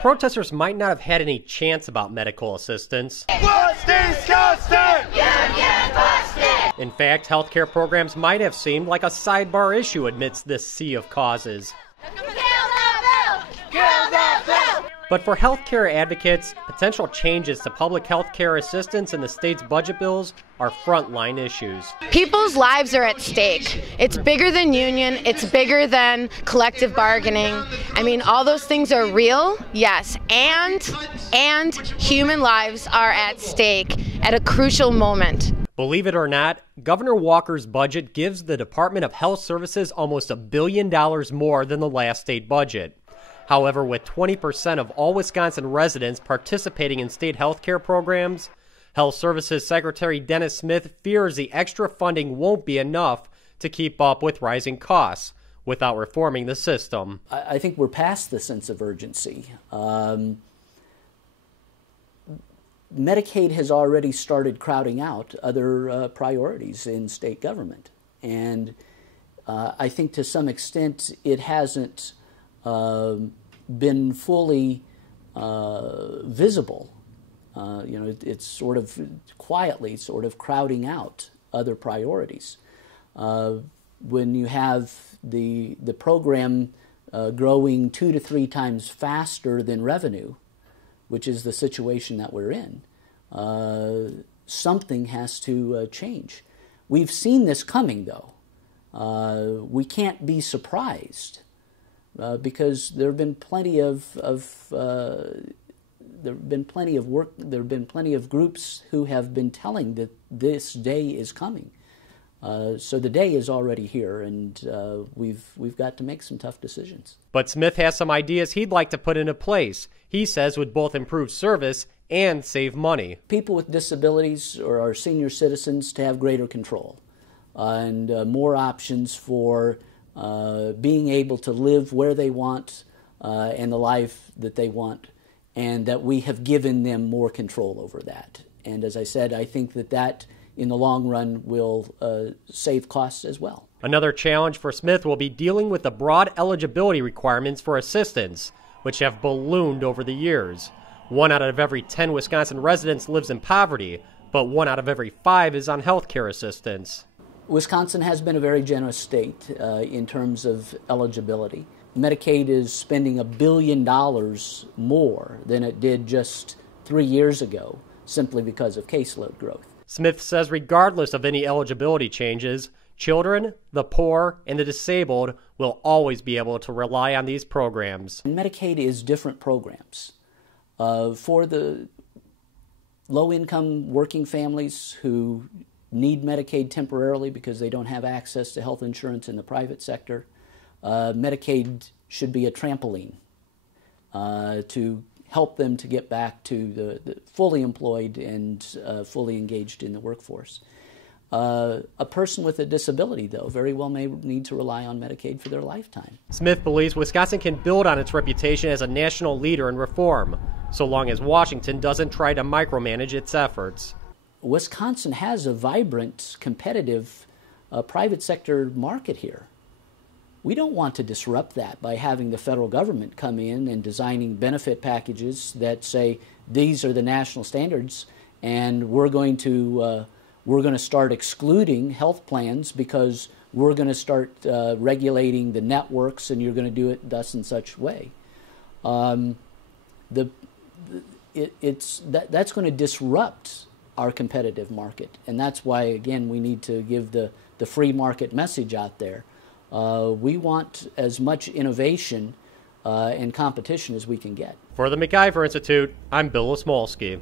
protesters might not have had any chance about medical assistance. What's disgusting? Union busted! In fact, healthcare programs might have seemed like a sidebar issue amidst this sea of causes. Kill the bill! Kill the bill! But for healthcare advocates, potential changes to public healthcare assistance in the state's budget bills are frontline issues. People's lives are at stake. It's bigger than union. It's bigger than collective bargaining. I mean, all those things are real, yes, and human lives are at stake at a crucial moment. Believe it or not, Governor Walker's budget gives the Department of Health Services almost $1 billion more than the last state budget. However, with 20% of all Wisconsin residents participating in state health care programs, Health Services Secretary Dennis Smith fears the extra funding won't be enough to keep up with rising costs without reforming the system. I think we're past the sense of urgency. Medicaid has already started crowding out other priorities in state government. And I think to some extent it hasn't been fully visible. It's sort of quietly crowding out other priorities. When you have the program growing 2 to 3 times faster than revenue, which is the situation that we're in, something has to change. We've seen this coming, though. We can't be surprised because there have been plenty of groups who have been telling that this day is coming. So the day is already here, and we've got to make some tough decisions. But Smith has some ideas he'd like to put into place. He says would both improve service and save money. People with disabilities or our senior citizens to have greater control and more options for being able to live where they want and the life that they want, and that we have given them more control over that. And as I said, I think that in the long run will save costs as well. Another challenge for Smith will be dealing with the broad eligibility requirements for assistance, which have ballooned over the years. 1 out of every 10 Wisconsin residents lives in poverty, but 1 out of every 5 is on health care assistance. Wisconsin has been a very generous state in terms of eligibility. Medicaid is spending $1 billion more than it did just 3 years ago, simply because of caseload growth. Smith says regardless of any eligibility changes, children, the poor, and the disabled will always be able to rely on these programs. And Medicaid is different programs. For the low-income working families who need Medicaid temporarily because they don't have access to health insurance in the private sector, Medicaid should be a trampoline to help them to get back to the fully employed and fully engaged in the workforce. A person with a disability, though, very well may need to rely on Medicaid for their lifetime. Smith believes Wisconsin can build on its reputation as a national leader in reform, so long as Washington doesn't try to micromanage its efforts. Wisconsin has a vibrant, competitive private sector market here. We don't want to disrupt that by having the federal government come in and designing benefit packages that say these are the national standards, and we're going to start excluding health plans because we're going to start regulating the networks, and you're going to do it thus and such way. That's going to disrupt our competitive market, and that's why, again, we need to give the free market message out there. We want as much innovation and competition as we can get. For the MacIver Institute, I'm Bill Osmolsky.